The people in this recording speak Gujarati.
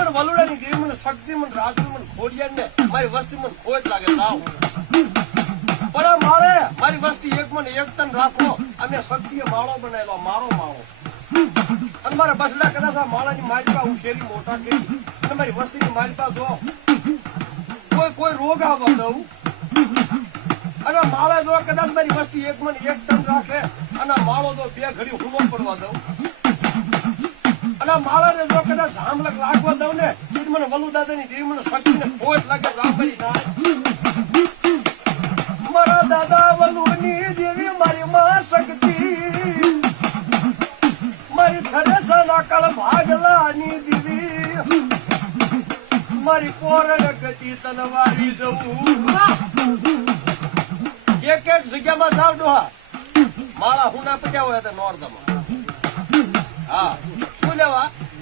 મને વલુડાની દેવી મને શક્તિ મને રાજુ મને ખોડિયાર ને મારી વસ્તી મને ખોટ લાગે સાવ પણ મારે મારી વસ્તી એક મને એક તન રાખો અમે શક્તિએ માળો બનાવેલો મારો માળો અને મારા બસડા કદાચ આ માળાની માલિકા ઉછેરી મોટા કરી અને મારી વસ્તીની માલિકા જો કોઈ રોગ આવવા દઉં અને માળા જો કદાચ મારી વસ્તી એક મને એક ટન રાખે અને માળો જો બે ઘડી હુમો પડવા દઉં અને માળાને જો કદાચ જામલક લાગવા દઉં ને એ મને વલુ દાદાની દેવી મને શક્તિને ખોટ લાગે રામરી ના મારા દાદા વલુની દેવી મારી માં શક્તિ મારી થરેસાના કળ ભાગલાની દેવી મારી પોરણ ગતિ તનવારી દઉં એક એક જગ્યામાં જાવ ડોહા માળા હુના પડ્યા હોય તો નોરદામાં હા શું લેવા